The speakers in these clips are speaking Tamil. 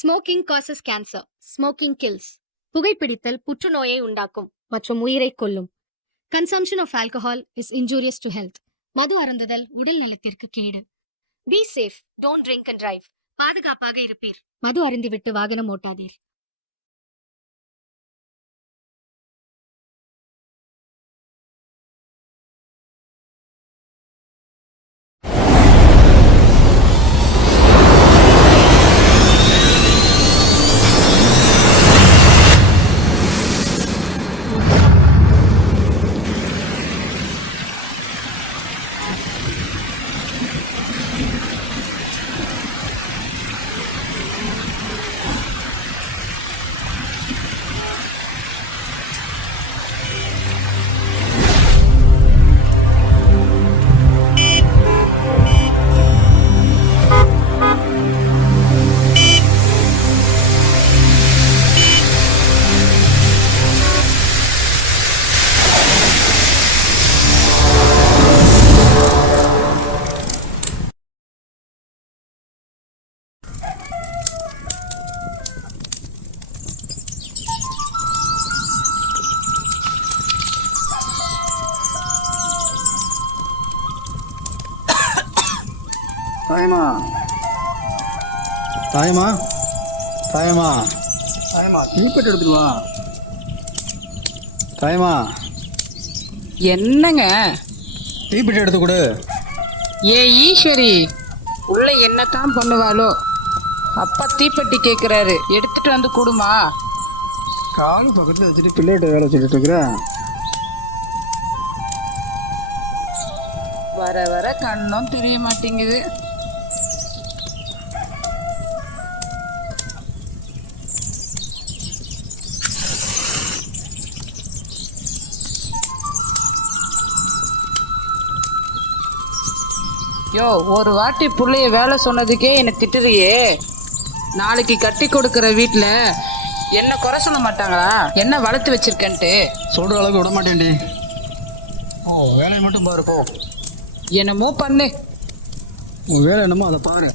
Smoking causes cancer. Smoking kills. புகைப்பிடித்தல் புற்றுநோயை உண்டாக்கும் மற்றும் உயிரை கொல்லும். Consumption of alcohol is injurious to health. மது அருந்துதல் உடல் நலத்திற்கு கேடு. Be safe, don't drink and drive. பாதுகாப்பாக இருப்பீர். மது அருந்திவிட்டு வாகனம் ஓட்டாதீர். தாயமா தாயமா தாயமா தாயமா தீப்பெட்டி எடுத்துட்டு வா. தாயமா என்னங்க? தீப்பெட்டி எடுத்து கொடு. ஏ ஈஸ்வரி, உள்ள என்னத்தான் பண்ணுவாளோ? அப்பா தீப்பெட்டி கேட்குறாரு, எடுத்துட்டு வந்து கொடுமா. கால் பக்கத்தில் வச்சுட்டு பிள்ளைகிட்ட வேலை சொல்லிட்டு இருக்கிறேன். வர வர கண்ணும் தெரிய மாட்டேங்குது. யோ, ஒரு வாட்டி பிள்ளைய வேலை சொன்னதுக்கே என்னை திட்டுறியே. நாளைக்கு கட்டி கொடுக்குற வீட்டில் என்ன குறை சொல்ல மாட்டாங்களா? என்ன வளர்த்து வச்சிருக்கேன்ட்டு சொல்கிற அளவுக்கு விட மாட்டேன்டி. ஓ, வேலையை மட்டும் பாரு போ. என்னமோ பண்ணு. உன் வேலை என்னமோ அதை பாரு.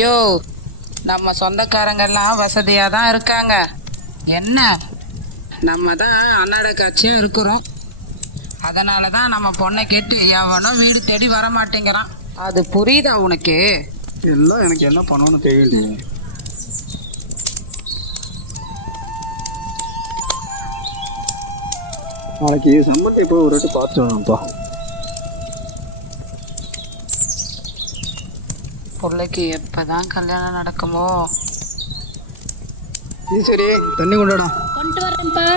யோ, நம்ம சொந்தக்காரங்கெல்லாம் வசதியாக தான் இருக்காங்க. என்ன, நம்ம தான் அன்னாட காட்சியாக இருக்கிறோம். அதனால தான் நம்ம பொண்ணை கேட்டு எவனோ வீடு தேடி வர மாட்டேங்கிறான். அது புரியுதா உனக்கு? எல்லாம் எனக்கு என்ன பண்ணணும்னு தெரியல. நாளைக்கு சம்பந்தி போய் ஒரு வாட்டி பார்த்துட்டு வரணும்ப்பா. பிள்ளைக்கு எப்போதான் கல்யாணம் நடக்குமோ? சரி, தண்ணி கொண்டாடா. கொண்டு வரேன்ப்பா.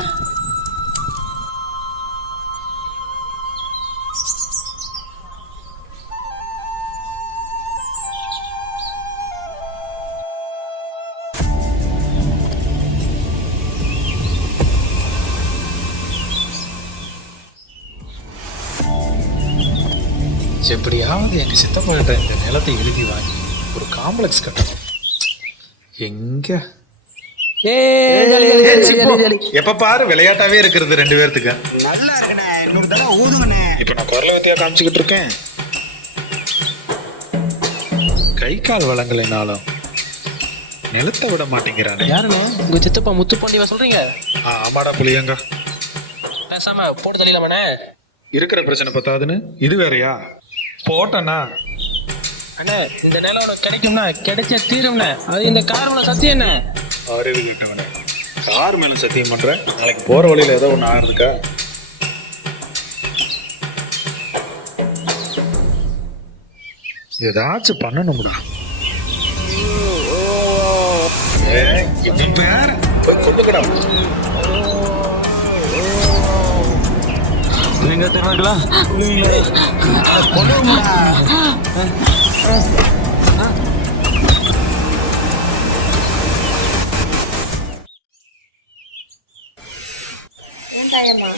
எப்படியாவது எங்கள் சித்தப்பாட்ட இந்த நிலத்தை எழுதி வாங்கி ஒரு காம்ப்ளெக்ஸ் கட்டணும். எங்க எப்ப பாரு விளையாட்டாவே இருக்கிறது ரெண்டு பேர்த்துக்கு. நல்லா இருக்குண்ணே, இன்னொரு தடவை ஊதுங்கண்ணே. இப்ப நான் குரல வித்தியா காமிச்சுக்கிட்டு இருக்கேன். கை கால் வளங்கலைனாலும் நிலத்தை விட மாட்டேங்கிறானே. யாருண்ணே? உங்க சித்தப்பா முத்துப்பாண்டிவா சொல்றீங்க? ஆமாடா புளியங்க. பேசாம போட்டு தள்ளிடலாமண்ணே. இருக்கிற பிரச்சனை பத்தாதுன்னு இது வேறையா போட்டனா? அண்ணே, இந்த நிலம் உனக்கு கிடைக்கும்னா கிடைச்ச தீரும்ண்ணே. அது இந்த கார் உனக்கு சத்தியம் என்ன? அறிவு கேட்டவனே, கார் மேல சத்தியம் பண்ற? நாளைக்கு போற வழியில ஏதோ ஒண்ணு ஆகுதுக்கா? ஏதாச்சும் பண்ணணும்டா. இவன் பேர் கொண்டுக்கடா. எங்க தெரியுமாக்கலாம்? ஏன் தாயம்மா,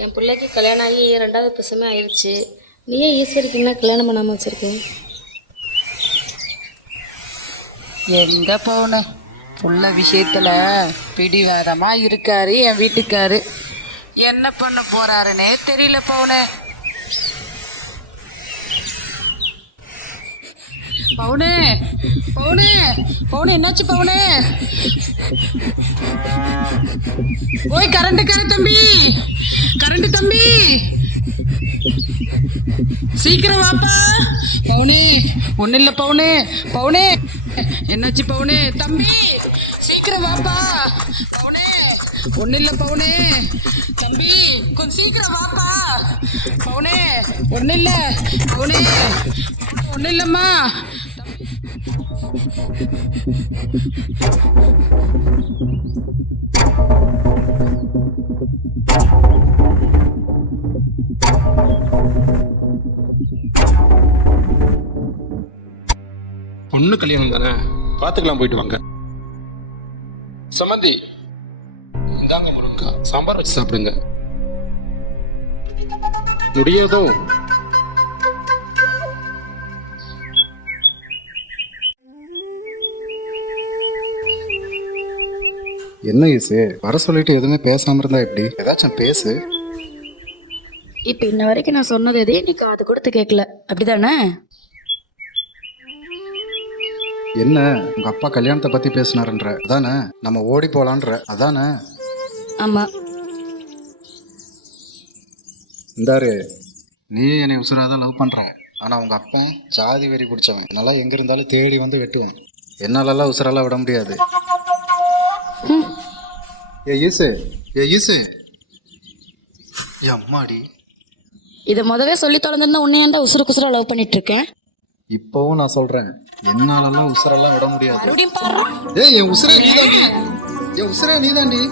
என் பிள்ளைக்கு கல்யாணம் ஆகி 2வது பசமே ஆயிடுச்சு. நீ ஏன் ஈஸ்வரிக்கு என்ன கல்யாணம் பண்ணாமல் வச்சுருக்கேன்? எங்க போகணும், புள்ள விஷயத்துல பிடிவாதமா இருக்காரு என் வீட்டுக்காரு. என்ன பண்ண போறாருன்னே தெரியல. போன பவுனே பவுனே பவுனே என்னாச்சு பவுனே? ஓய் கரண்ட் தம்பி, கரண்ட் தம்பி, சீக்கிரம் வாப்பா. பவுனே ஒன்னும் இல்ல பவுனே, பவுனே என்னாச்சு பவுனே? தம்பி சீக்கிரம் வாப்பா. பவுனே ஒன்னும் இல்ல பவுனே, தம்பி கொஞ்சம் சீக்கிரம் வாப்பா. பவுனே ஒன்னும் இல்ல பவுனே, ஒன்னும் இல்லம்மா. பொண்ணு கல்யாணம் தானே, பார்த்துக்கலாம், போயிட்டு வாங்க. சம்மந்தி இந்தாங்க முருங்கா, சாம்பார் வச்சு சாப்பிடுங்க. முடியதோ? என்ன ஈசு, வர சொல்லிட்டு எதுவுமே பேசாம இருந்தா எப்படி? ஏதாச்சும் பேசு. இப்போ இன்ன வரைக்கும் நான் சொன்னது எதையும் நீ காது கொடுத்து கேட்கல, அப்படிதானே? என்ன உங்க அப்பா கல்யாணத்தை பத்தி பேசினாருன்ற அதானே? நம்ம ஓடி போலான்ற அதானே? ஆமாம். இந்தாரு, நீ என்னை உசுராதான் லவ் பண்ற. ஆனா உங்க அப்பா ஜாதி வெறி பிடிச்சவன். நல்லா எங்க இருந்தாலும் தேடி வந்து வெட்டுவான். என்னாலலாம் உசுரெல்லாம் விட முடியாது. ஏ ஈசு, ஏ ஈசு, அம்மாடி. இதை முதவே சொல்லி தொலைஞ்சிருந்தா உன்னை ஏன்டா உசுர லவ் பண்ணிட்டு இருக்கேன். இப்பவும் நான் சொல்றேன், என்னாலலாம் உசுரெல்லாம் விட முடியாது. மறுபடியும் பாரு. ஏய், என் உசுரே நீதாண்டி, என் உசுரே நீதாண்டி.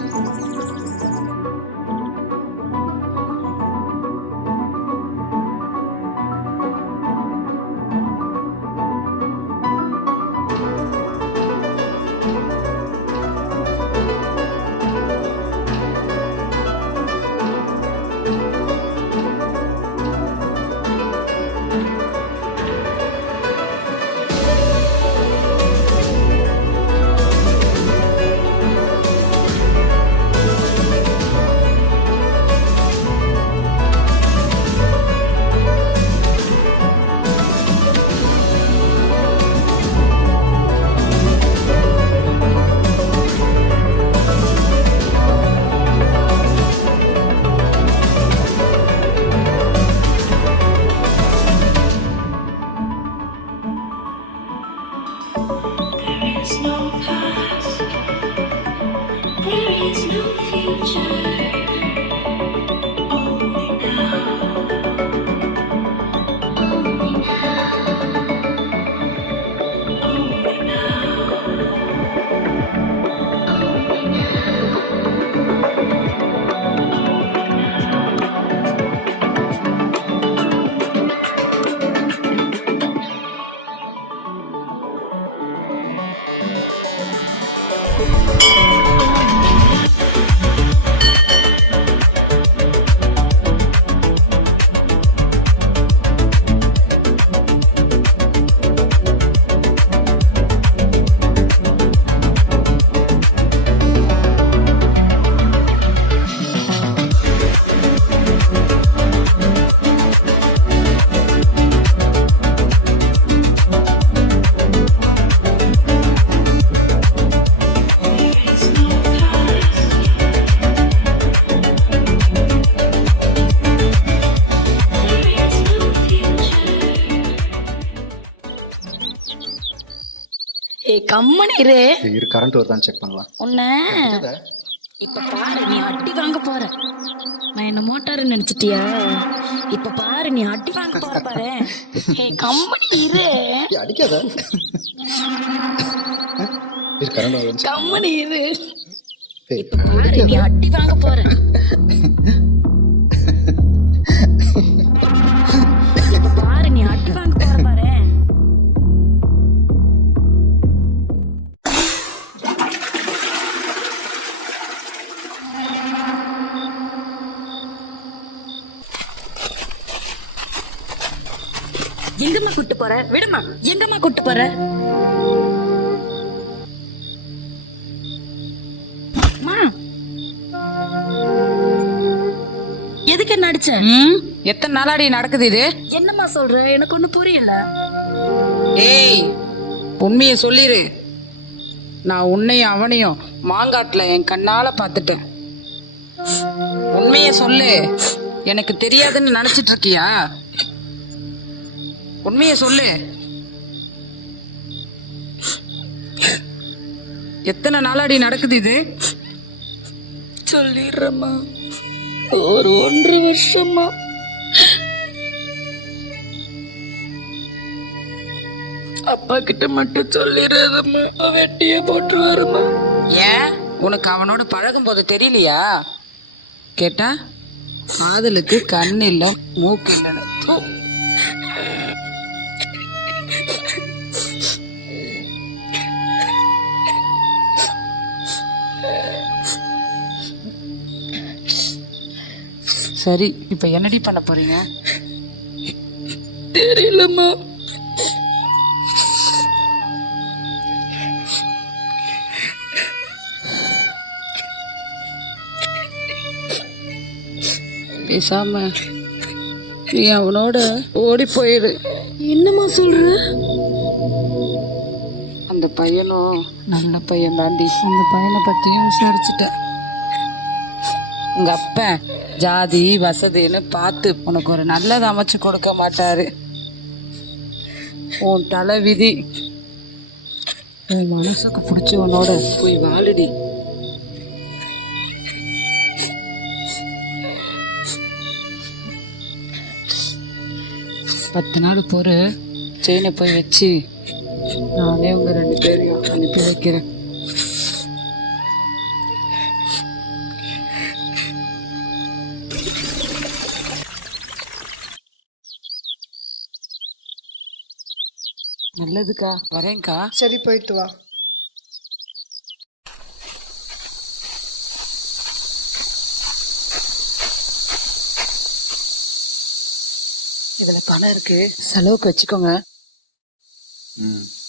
கம்மனு இரு. இரு, கரண்ட் வருதான்னு செக் பண்ணலாம். உன்ன இப்ப பாரு, நீ அடி வாங்க போற. நான் என்ன மோட்டாருன்னு நினைச்சிட்டியா? இப்ப பாரு, நீ அடி வாங்க போற பாரு. கம்மனு இரு. அடிக்காத. இரு, கரண்ட் வருது. கம்மனு இரு. இப்ப பாரு, நீ அடி வாங்க போற. இப்ப பாரு, நீ அடி வாங்க போற பாரு. எங்கம்மா கூட்டு போற? விடுமா, எங்கம்மா கூட்டு போற? எதுக்கு என்ன அடிச்ச? எத்தனை நாளாடி நடக்குது இது? என்னம்மா சொல்ற? எனக்கு ஒண்ணு புரியல. ஏய், உண்மையை சொல்லிரு. நான் உன்னையும் அவனையும் மாங்காட்டில் என் கண்ணால பார்த்துட்டேன். உண்மையை சொல்லு. எனக்கு தெரியாதுன்னு நினைச்சிட்டு இருக்கியா? உண்மையை சொல்லு. எத்தனை நாளாடி நடக்குது இது? சொல்லிடுறேம்மா, ஒரு 1.5 வருஷமா. அப்பா கிட்ட மட்டும் சொல்லிடுறதம்மா, வெட்டியே போட்டுருவாருமா. ஏன், உனக்கு அவனோட பழகும் போது தெரியலையா? கேட்டா காதலுக்கு கண் இல்லை மூக்கு இல்லை. சரி, இப்ப என்னடி பண்ண போறீங்க? தெரியலம்மா. பேசாம நீ அவனோட ஓடி போயிடு. என்னம்மா சொல்ற? அந்த பையனும் நல்ல பையன் தாண்டி. அந்த பையனை பத்தியும் விசாரிச்சுட்டேன். உங்க அப்பா ஜாதி வசதின்னு பார்த்து உனக்கு ஒரு நல்லதை அமைச்சு கொடுக்க மாட்டாரு. உன் தலை விதி. உன் மனசுக்கு பிடிச்சவனோட போய் வாழுடி. பத்து நாள் பொறு, செயினை போய் வச்சு நானே உங்க 2 பேரையும் அனுப்பி வைக்கிறேன். நல்லதுக்கா, வரேன்க்கா. சரி, போயிட்டு வா. இதுல பணம் இருக்கு, செலவுக்கு வச்சுக்கோங்க.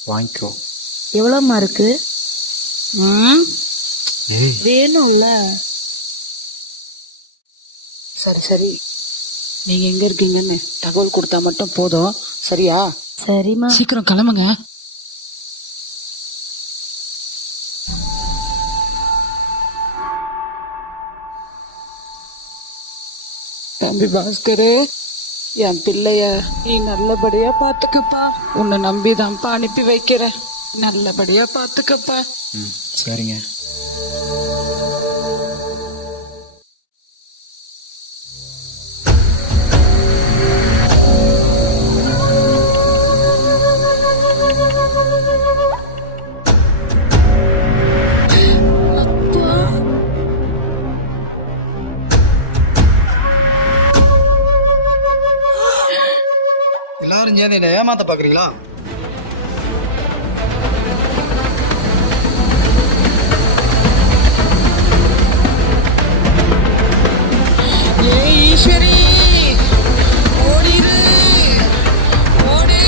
வாங்கிக்கோ. எவ்வளோம்மா இருக்கு? ஏய், வேணும்ல. சரி சரி, நீங்க எங்க இருக்கீங்கன்னு தகவல் கொடுத்தா மட்டும் போதும், சரியா? சரிம்மா. சீக்கிரம் கிளம்புங்க. தம்பி பாஸ்கரு, என் பிள்ளைய நீ நல்லபடியா பாத்துக்கப்பா. உன்னை நம்பிதான்ப்பா அனுப்பி வைக்கிறேன். நல்லபடியா பாத்துக்கப்பா. சரிங்க. எல்லாரும் சேர்ந்து என்னை ஏமாத்த பாக்குறீங்களா? ஏய் ஈஸ்வரி, ஓடிரு, ஓடு.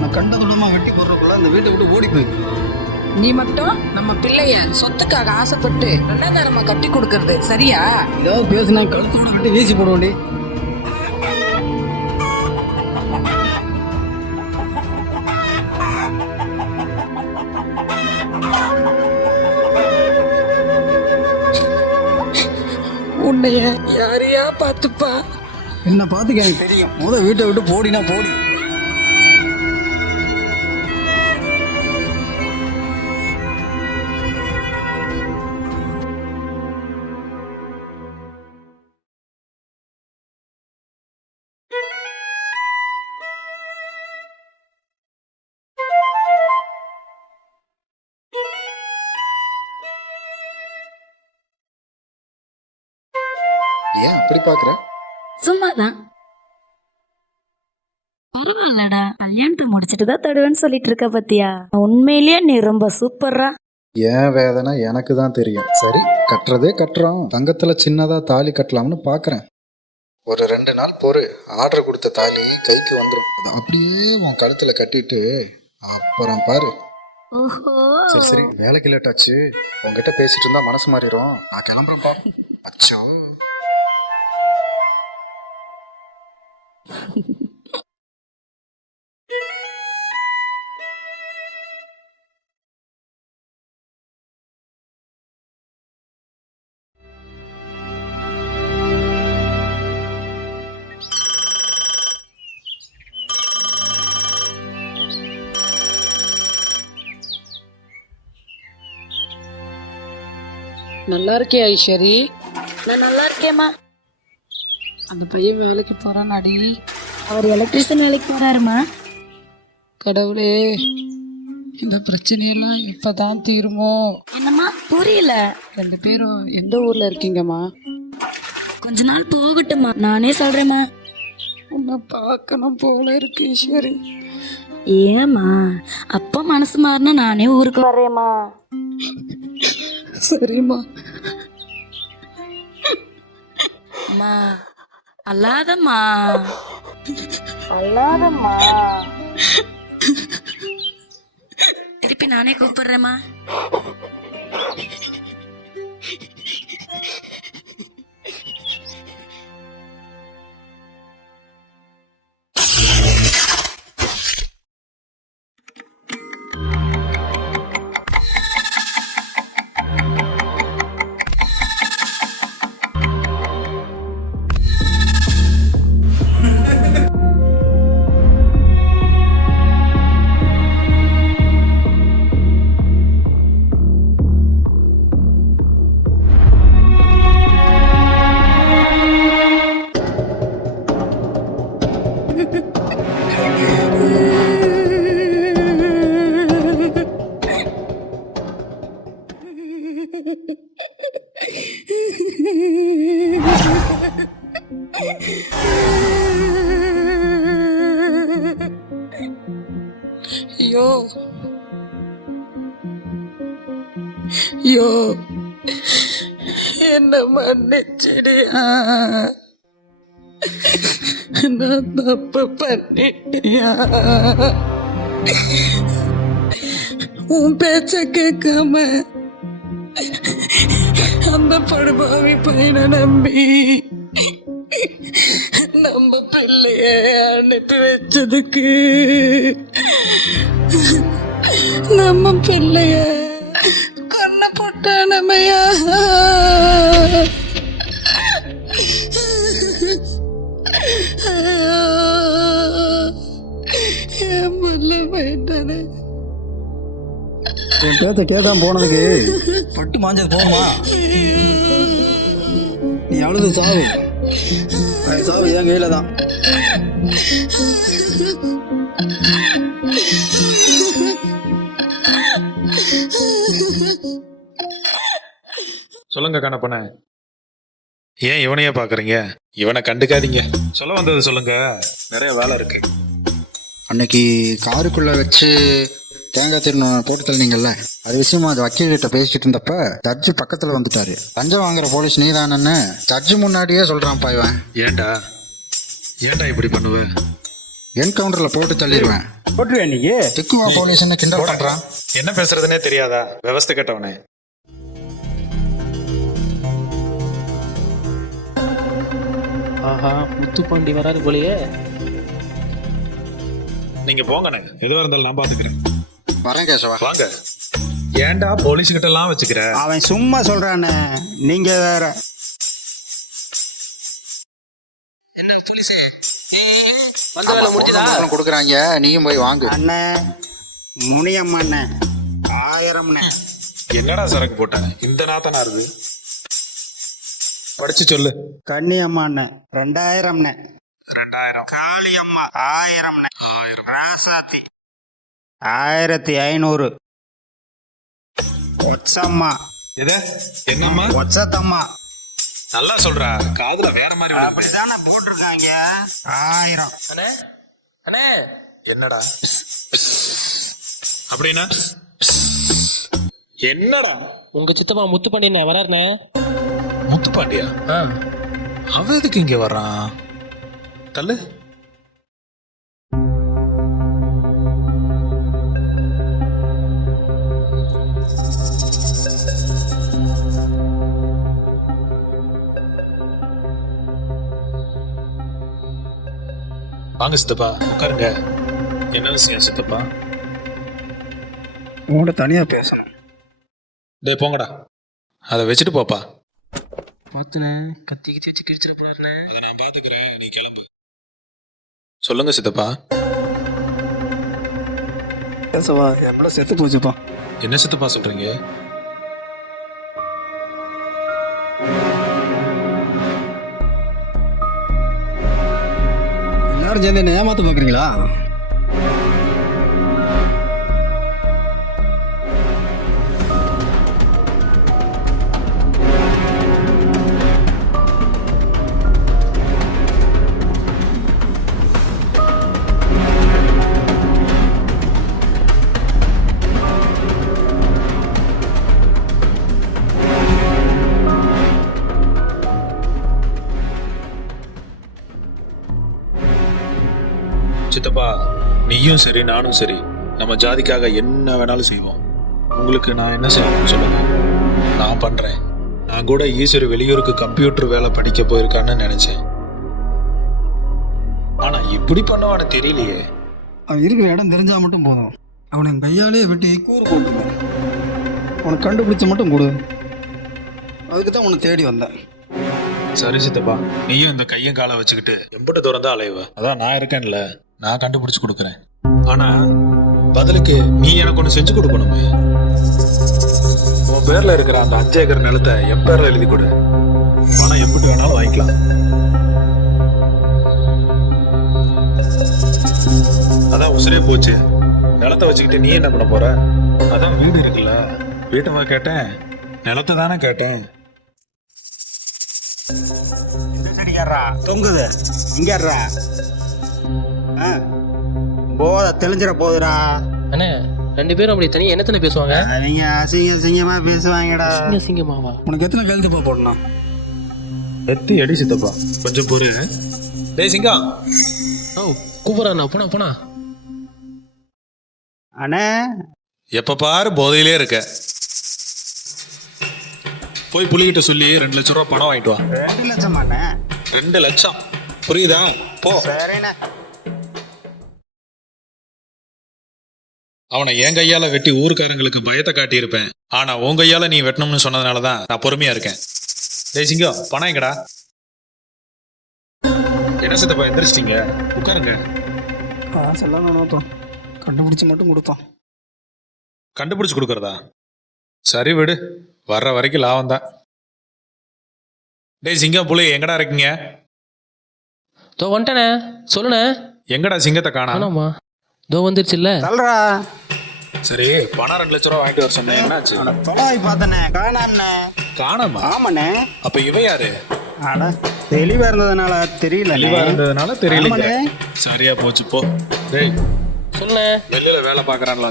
நான் கண்ட துடமா வெட்டி போடுறதுக்குள்ள அந்த வீட்டை விட்டு ஓடி போய். நீ மட்டும் நம்ம பிள்ளைய சொத்துக்காக ஆசைப்பட்டு ரெண்டாந்தாரமா கட்டி கொடுக்கறது சரியா? ஏதாவது பேசுனா கழுத்தோட வெட்டி வீசி போடுவோண்டி. உன்னைய யாரையா பார்த்துப்பா? என்ன பார்த்துக்க எனக்கு தெரியும். வீட்டை விட்டு போடினா போடி. ஏன் அப்படி பாக்குற? சும்மாதான். பரவாயில்லடா, கல்யாணத்தை முடிச்சிட்டு தான் தடுவேன்னு சொல்லிட்டு இருக்க பத்தியா? உண்மையிலேயே நீ ரொம்ப சூப்பர்ரா. ஏன் வேதனை எனக்கு தான் தெரியும். சரி, கட்டுறதே கட்டுறோம். தங்கத்துல சின்னதா தாலி கட்டலாம்னு பாக்குறேன். ஒரு 2 நாள் பொறு, ஆர்டர் கொடுத்த தாலி கைக்கு வந்துடும். அதை அப்படியே உன் கழுத்துல கட்டிட்டு அப்புறம் பாரு. ஓஹோ. சரி சரி, வேலைக்கு லேட் ஆச்சு. உங்ககிட்ட பேசிட்டு இருந்தா மனசு மாறிடும். நான் கிளம்புறேன்ப்பா. அச்சோ. நல்லா இருக்கே ஐஸ்வரி. நான் நல்லா இருக்கேம்மா. அந்த பையன் வேலைக்கு போறானாடி. அவர் எலக்ட்ரிஷியன் வேலைக்கு போறாருமா. கடவுளே, இந்த பிரச்சனையெல்லாம் இப்பதான் தீருமோ? என்னம்மா புரியல? 2 பேரும் எந்த ஊர்ல இருக்கீங்கம்மா? கொஞ்ச நாள் போகட்டுமா, நானே சொல்றேம்மா. உன்னை பார்க்கணும் போல இருக்கு ஈஸ்வரி. ஏம்மா, அப்பா மனசு மாறினா நானே ஊருக்கு வர்றேம்மா. சரிம்மா. அம்மா அல்லாதம்மா, அல்லாதம்மா. திருப்பி நானே கூப்பிடுறேம்மா. ஐயோ ஐயோ, என்ன மன்னிச்சிடியா. நான் தப்பு பண்ணிட்டியா. உன் பேச்ச கேட்காம அந்த படுபாவி பையனை நம்பி நம்ம பிள்ளைய அனுப்பி வச்சதுக்கு நம்ம பிள்ளைய கொன்ன போட்டானமையா. என் பிள்ளை போயிட்டானே. என் பேத்த கேட்காம போனதுக்கு பட்டு மாஞ்சது போகுமா? நீ அழுது சாவு. சாவு என் கையில தான். சொல்லுங்க கண்ணப்பண்ண. ஏன் இவனையே பாக்குறீங்க? இவனை கண்டுக்காதீங்க. சொல்ல வந்தது சொல்லுங்க, நிறைய வேலை இருக்கு. அன்னைக்கு காருக்குள்ள வச்சு தேங்காய் திருந போட்டு தள்ளினீங்கல்ல, அது விஷயமா அது வக்கீல்கிட்ட பேசிக்கிட்டு இருந்தப்ப ஜட்ஜு பக்கத்துல வந்துட்டாரு. லஞ்சம் வாங்குற போலீஸ் நீதானன்னு ஜட்ஜு முன்னாடியே சொல்றான்ப்பா இவன். ஏன்டா இப்படி பண்ணுவ? என்கவுண்டர்ல போட்டு தள்ளிடுவேன். போட்டுருவேன் நீங்க. திக்குவா போலீஸ்ன்னு கிண்டல் பண்றான். என்ன பேசுறதுனே தெரியாதா விவஸ்தை கேட்டவனே? ஆஹா, முத்துப்பாண்டி வராது போலயே. நீங்க போங்கண்ணே, எதுவா இருந்தாலும் நான் பாத்துக்கிறேன். வரேன் கேசவா. வாங்க. ஏன்டா போலீஸ் கிட்ட எல்லாம் வச்சுக்கிற? அவன் சும்மா சொல்றானே, நீங்க வேற. வந்த வேலை முடிஞ்சதா? கொடுக்குறாங்க, நீயும் போய் வாங்கு. அண்ணே முனியம்மா அண்ணே 1000. என்னடா சரக்கு போட்டேன்? இந்த நாத்தனா இருக்கு. படிச்சு சொல்லு. கன்னியம்மா அண்ணே 2000. காளியம்மா 1000. ராசாத்தி 1500. ஒச்சம்மா. எது? என்னம்மா? ஒச்சத்தம்மா. நல்லா சொல்றா, காதுல வேற மாதிரி விழுது. அப்படித்தானே போட்டிருக்காங்க. 1000. அண்ணே அண்ணே, என்னடா அப்படின்னா? என்னடா? உங்க சித்தப்பா முத்துப்பாண்டி வராருண்ணே. முத்துப்பாண்டியா? அவன் எதுக்கு இங்க வர்றான்? தள்ளு. வாங்க சித்தப்பா, உட்காருங்க. என்ன விஷயம் சித்தப்பா? உங்கள்கிட்ட தனியாக பேசணும். டேய் போங்கடா, அதை வச்சுட்டு போப்பா. பார்த்துண்ணே, கத்தி கித்தி வச்சு கிழிச்சிட போறாருண்ணே. அதை நான் பார்த்துக்கிறேன், நீ கிளம்பு. சொல்லுங்க சித்தப்பா. பேசவா? என் பிள்ளை செத்து போச்சுப்பா. என்ன சித்தப்பா சொல்றீங்க? எல்லாரும் சேர்ந்து என்ன ஏமாத்த பார்க்குறீங்களா? சித்தப்பா, நீயும் சரி நானும் சரி நம்ம ஜாதிக்காக என்ன வேணாலும் செய்வோம். உங்களுக்கு நான் என்ன செய்யணும்னு சொல்லுங்க, நான் பண்றேன். நான் கூட ஈஸ்வரி வெளியூருக்கு கம்ப்யூட்டர் வேலை படிக்க போயிருக்கான்னு நினைச்சேன். ஆனா இப்படி பண்ணுவான்னு தெரியலையே. அவன் இருக்கிற இடம் தெரிஞ்சா மட்டும் போதும். அவனை என் கையாலே வெட்டி கூறு போட்டுங்க. அவனை கண்டுபிடிச்ச மட்டும் கொடு. அதுக்கு தான் உன்னை தேடி வந்தேன். சரி சித்தப்பா, நீயும் இந்த கையும் காலை வச்சுக்கிட்டு எம்பிட்ட தூரம் தான் அலைவ. அதான் நான் இருக்கேன்ல, நான் கண்டுபிடிச்சு கொடுக்குறேன். ஆனா பதிலுக்கு நீ எனக்கு ஒன்று செஞ்சு கொடுக்கணுமே. உன் பேர்ல இருக்கிற அந்த 5 ஏக்கர் நிலத்தை என் பேர்ல எழுதி கொடு. ஆனா எம்பிட்டு வேணாலும் வாங்கிக்கலாம். அதான் உசுரே போச்சு. நிலத்தை வச்சுக்கிட்டு நீ என்ன பண்ண போற? அதான் வீடு இருக்குல்ல, வீட்டை கேட்டேன், நிலத்தை தானே கேட்டேன். தொங்குது இங்கேறா. போத தெளிஞ்சிட போகுதுடா. அண்ணே, 2 பேரும் அப்படி தனியாக என்னத்தனை பேசுவாங்க? அவங்க அசிங்கமா பேசுவாங்கடா. சிங்கமாவா? உனக்கு எத்தனை கழுத்துப்பா போடணும்? எத்தி அடி சித்தப்பா, கொஞ்சம் பொறு. டேய் சிங்கம். ஓ, கூப்பிட்றாண்ணா, போனா போனா. அண்ணே, எப்ப பாரு போதையிலே இருக்க. போய் புலிகிட்ட சொல்லி 2 லட்சம் ரூபா பணம் வாங்கிட்டு வா. 2 லட்சம் அண்ணே. 2 லட்சம் புரியுதா? போ. சரிண்ணே. அவனை என் கையால வெட்டி ஊருக்காரங்களுக்கு பயத்தை காட்டியிருப்பேன். ஆனா உன் கையால நீ வெட்டணும்னு சொன்னதுனாலதான் நான் பொறுமையா இருக்கேன். டேய் சிங்கம், பணம் எங்கடா? என்ன சித்தப்பா எந்திரிச்சிட்டீங்க? உட்காருங்க. காசெல்லாம் நான் கண்டுபிடிச்சு மட்டும் கொடுத்தோம். கண்டுபிடிச்சு கொடுக்கறதா? சரி விடு, வர்ற வரைக்கும் லாபம் தான். டேய் சிங்கம் புலி, எங்கடா இருக்கீங்க? தோ வந்துட்டேண்ணே, சொல்லுண்ணே. எங்கடா சிங்கத்தை காணோம்? ஆனாமா, தோ வந்துருச்சுல்ல. சொல்றா. சரி, பணம் 2 லட்சம் ரூபா வாங்கிட்டு வர சொன்னேன், என்னாச்சு? தொலைவாய் பார்த்தனே, காணாம்ண்ணே. காணாமா? ஆமாண்ணே. அப்ப இவ யாரு? அட, தெளிவா இருந்ததுனால தெரியல. தெளிவா இருந்ததுனால தெரியல. ஆமாண்ணே. சரியா போச்சு போ. டேய், சொல்லுண்ணே. வெளியில வேலை பாக்குறான்ல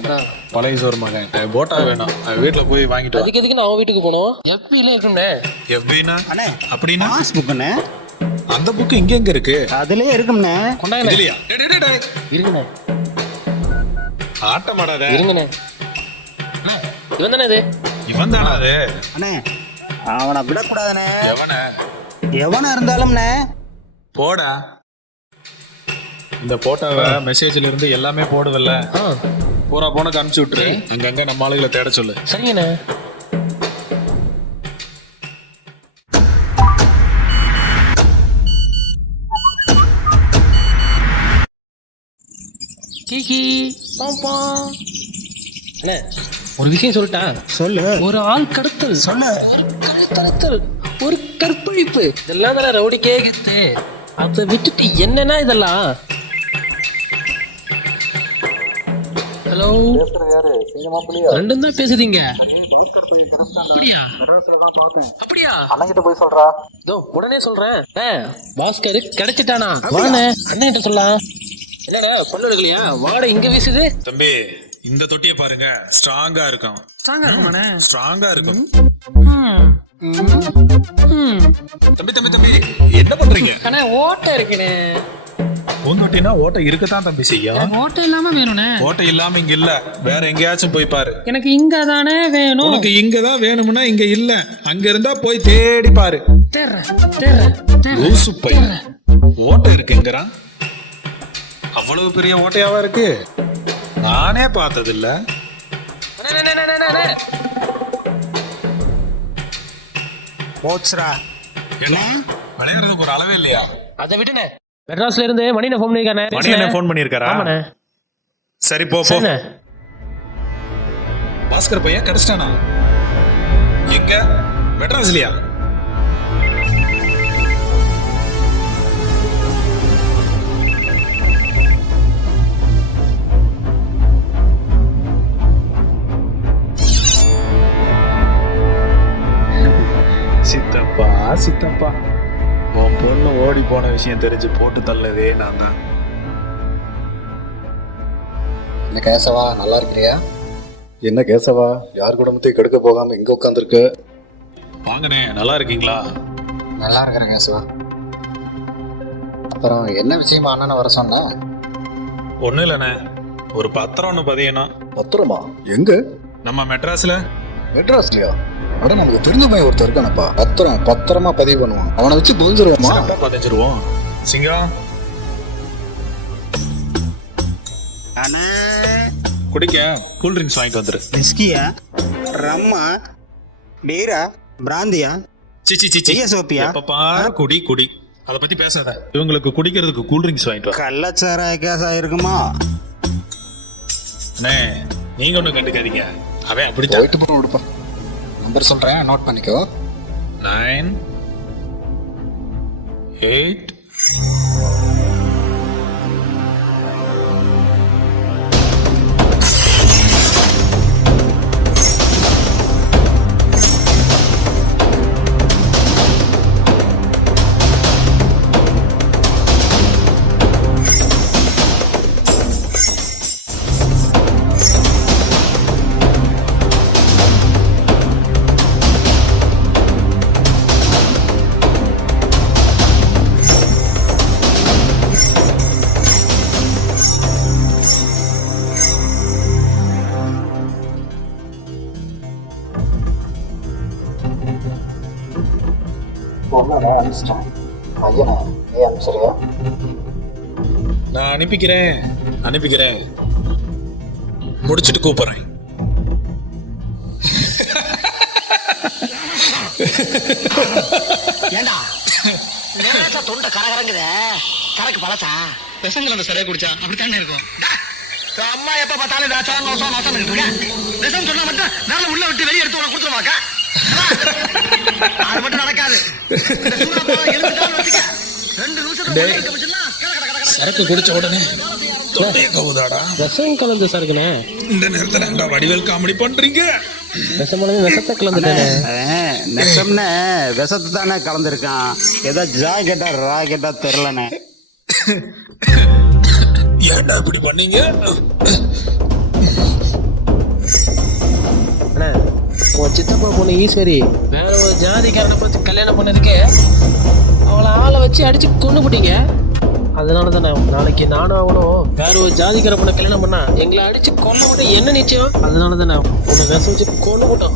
பழைய சோறு மகன், போட்டா வேணும், வீட்டுல போய் வாங்கிட்டு வா. அதுக்கு எதுக்கு நான் அவன் வீட்டுக்கு போனோம்? FB-ல இருக்குண்ணே. FB-னா? அண்ணே, அப்படின்னா பாஸ்புக்ண்ணே. அந்த புக் இங்க எங்க இருக்கு? அதுலயே இருக்கும்ண்ணே. கொண்டாங்கண்ணே. இதுலயா? டேய், டேய், டேய். இருங்கண்ணே, ஆட்டம் ஆடாத. இருங்கண்ணே. அண்ணே, இவன் தானே இது? இவன் தானா அது? அண்ணே, அவனை விடக்கூடாதுண்ணே. எவன? எவனா இருந்தாலும்ண்ணே. போடா. இந்த போட்டோவை மெசேஜ்ல இருந்து எல்லாமே போடுவல்ல, ஆ, பூரா போனக்கு அனுப்பிச்சு விட்டுரு. அங்கங்க நம்ம ஆளுகளை தேட சொல்லு. சரிங்கண்ணே. கீகி பாம்பா. அண்ணே, ஒரு விஷயம் சொல்லிட்டா? சொல்லு. ஒரு ஆள் கடத்தல், சொல்லு. கடத்தல், ஒரு கற்பழிப்பு, இதெல்லாம் தானே ரவுடிக்கே கெத்து. அதை விட்டுட்டு என்னன்னா இதெல்லாம்? ஹலோ, ரெண்டும் தான் பேசுறீங்க? அப்படியா? அப்படியா? அண்ணன்கிட்ட போய் சொல்றா. இதோ உடனே சொல்றேன். பாஸ்கர் கிடைச்சிட்டானா? வாண்ணே, அண்ணன் கிட்ட சொல்லலாம். என்னடா பொண்ணு எடுக்கலையா? வாடகை இங்க வீசுது. தம்பி, இந்த தொட்டியை பாருங்க, ஸ்ட்ராங்கா இருக்கும். ஸ்ட்ராங்கா இருக்கும். தம்பி தம்பி தம்பி, என்ன பண்றீங்க? அண்ணா, ஓட்ட இருக்குண்ணே. ஓட்டினா ஓட்டை இருக்கத்தான் தம்பி செய்யும். ஓட்டை இல்லாம வேணும்ண்ணே. ஓட்டை இல்லாம இங்க இல்ல, வேற எங்கேயாச்சும் போய் பாரு. எனக்கு இங்க தானே வேணும். உனக்கு இங்கதான் வேணும்னா இங்க இல்ல, அங்க இருந்தா போய் தேடி பாரு. லூசு பையன், ஓட்டை இருக்குங்கிறான். அவ்வளவு பெரிய ஓட்டையாவா இருக்கு? நானே பார்த்தது இல்ல. போச்சுரா. விளையாடுறதுக்கு ஒரு அளவே இல்லையா? அதை விட்டுனே. மெட்ராஸ்ல இருந்து மணினை ஃபோன் பண்ணிருக்கானே. மணி என்ன ஃபோன் பண்ணிருக்காரா? ஆமாண்ணே. சரி போ போ. பாஸ்கர் பையன் கிடைச்சிட்டானா? எங்க? மெட்ராஸ்லயா? சித்தப்பா சித்தப்பா, உன் பொண்ணு ஓடி போன விஷயம் தெரிஞ்சு போட்டு தள்ளதே நான் தான். என்ன கேசவா, நல்லா இருக்கிறியா? என்ன கேசவா, யார் குடும்பத்தையும் கெடுக்க போகாம இங்க உட்காந்துருக்கு? வாங்கண்ணே, நல்லா இருக்கீங்களா? நல்லா இருக்கிறேன் கேசவா. அப்புறம் என்ன விஷயமா அண்ணனை வர சொன்னா? ஒன்றும் இல்லைண்ணே, ஒரு பத்திரம் ஒன்று பதியணும். பத்திரமா? எங்க? நம்ம மெட்ராஸ்ல. மெட்ராஸ்லயா? அட நமக்கு தெரிஞ்ச பையன் ஒருத்தர் இருக்கானப்பா, பத்திரமா பதிவு பண்ணுவான். அவனை வச்சு புரிஞ்சிருவோமா? பதிஞ்சிருவோம். சிங்கம் குடிக்க கூல் ட்ரிங்க்ஸ் வாங்கிட்டு வந்துரு. விஸ்கியா, ரம்மா, பீரா, பிராந்தியா, சிச்சி சிச்சி சோப்பியா? எப்பப்பா குடி குடி, அதை பத்தி பேசாத. இவங்களுக்கு குடிக்கிறதுக்கு கூல் ட்ரிங்க்ஸ் வாங்கிட்டு வா. கள்ளச்சாராய கேஸா இருக்குமா? அண்ணே, நீங்க ஒன்றும் கண்டுக்காதீங்க, அவன் அப்படி போயிட்டு போய் விடுப்பா. நம்பர் சொல்றேன், நோட் பண்ணிக்கோ. 9 8 ஐயனா, நீ அனுப்பிச்சிருக்க? நான் அனுப்பிக்கிறேன், முடிச்சிட்டு கூப்பிடுறேன். ஏண்டா நேரா தொண்டை கரகரங்குத, கரக்கு பழசா விஷங்கள் அந்த சரியா குடிச்சா அப்படித்தானே இருக்கும். அம்மா எப்ப பார்த்தாலும் விஷம் சொன்னா மட்டும் வேலை உள்ள விட்டு வெளியே எடுத்து உனக்கு கொடுத்துருவாக்கா? அது மட்டும் நடக்காது. சரக்கு குடிச்ச உடனே தொண்டைய கவுதாடா. விஷம் கலந்து சரக்குண்ணே. இந்த நேரத்துல அங்க வடிவேல் காமெடி பண்றீங்க. விஷத்தை கலந்துட்டேனே. நெசம்னு விஷத்தை தானே கலந்துருக்கான். ஏதோ ஜாக்கெட்டா ராக்கெட்டா தெரிலண்ணே. ஏன்டா இப்படி பண்ணீங்க? அண்ணே, உன் சித்தப்பா பொண்ணு ஈஸ்வரி வேற ஒரு ஜாதிக்காரனை பத்தி கல்யாணம் பண்ணதுக்கு அவளை ஆளை வச்சு அடிச்சு கொண்டு போட்டீங்க. அதனால தானே நாளைக்கு நானும் அவனும் வேற ஒரு ஜாதிக்கார பொண்ணை கல்யாணம் பண்ணா எங்களை அடிச்சு கொல்ல மட்டும் என்ன நிச்சயம்? அதனால தானே உன்னை விஷம் வச்சு கொண்டு போட்டோம்.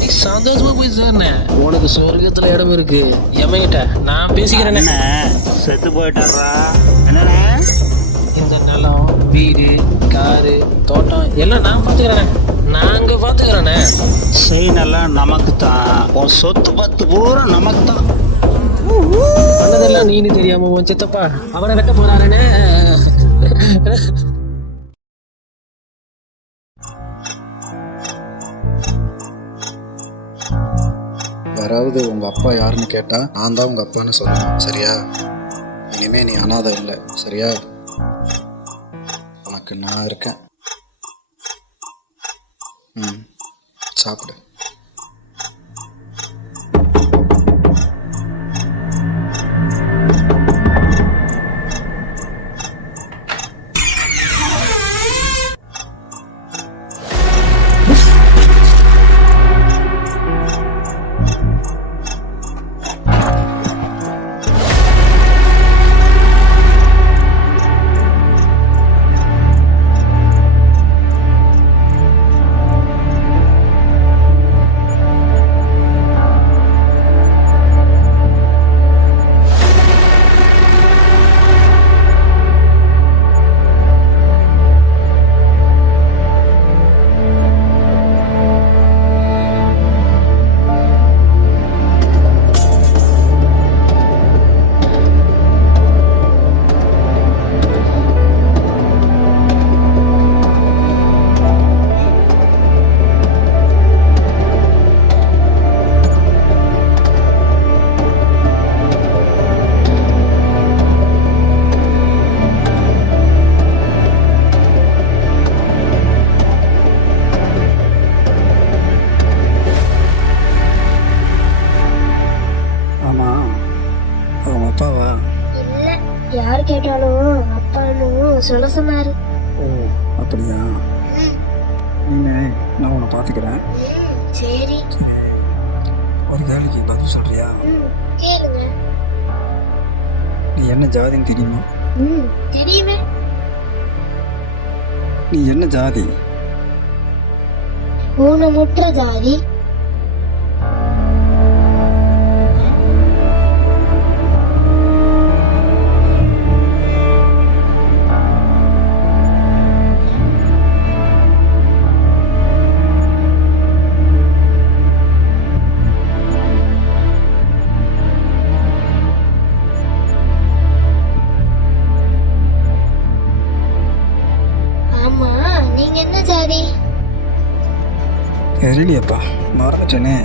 நீ சந்தோஷமா போய் சேர்ன, உனக்கு சொர்க்கத்துல இடம் இருக்கு. எமையிட்ட நான் பேசிக்கிறேன். செத்து போயிட்டாரா? என்னண்ணே? இந்த நிலம், வீடு, காரு, தோட்டம் எல்லாம் நான் பாத்துக்கிறேன். நாங்க பாத்துக்கிறேனே. செயினெல்லாம் நமக்கு தான், உன் சொத்து பத்து பூரா நமக்கு தான். பண்ணதெல்லாம் நீனு தெரியாம உன் சித்தப்பா அவனை வெட்ட போறாருன்னு. யாராவது உங்க அப்பா யாருன்னு கேட்டா நான் தான் உங்க அப்பான்னு சொல்லணும், சரியா? இனிமே நீ அனாதை இல்லை, சரியா? உனக்கு நான் இருக்கேன். சாப்பிடு. அம்மானும் அப்பானும் சொல்ல சொன்னாரு. ஓ அப்படியா? நீங்க நான் உன்னை பார்த்துக்கிறேன். சரி. ஒரு கேள்விக்கு பதில் சொல்றியா? கேளுங்க. நீ என்ன ஜாதின்னு தெரியுமா? தெரியுமே. நீ என்ன ஜாதி? ஊனமுற்ற ஜாதி. ஆமா, நீங்க என்ன ஜாதி? தெரியலையப்பா, மறந்துட்டேனே.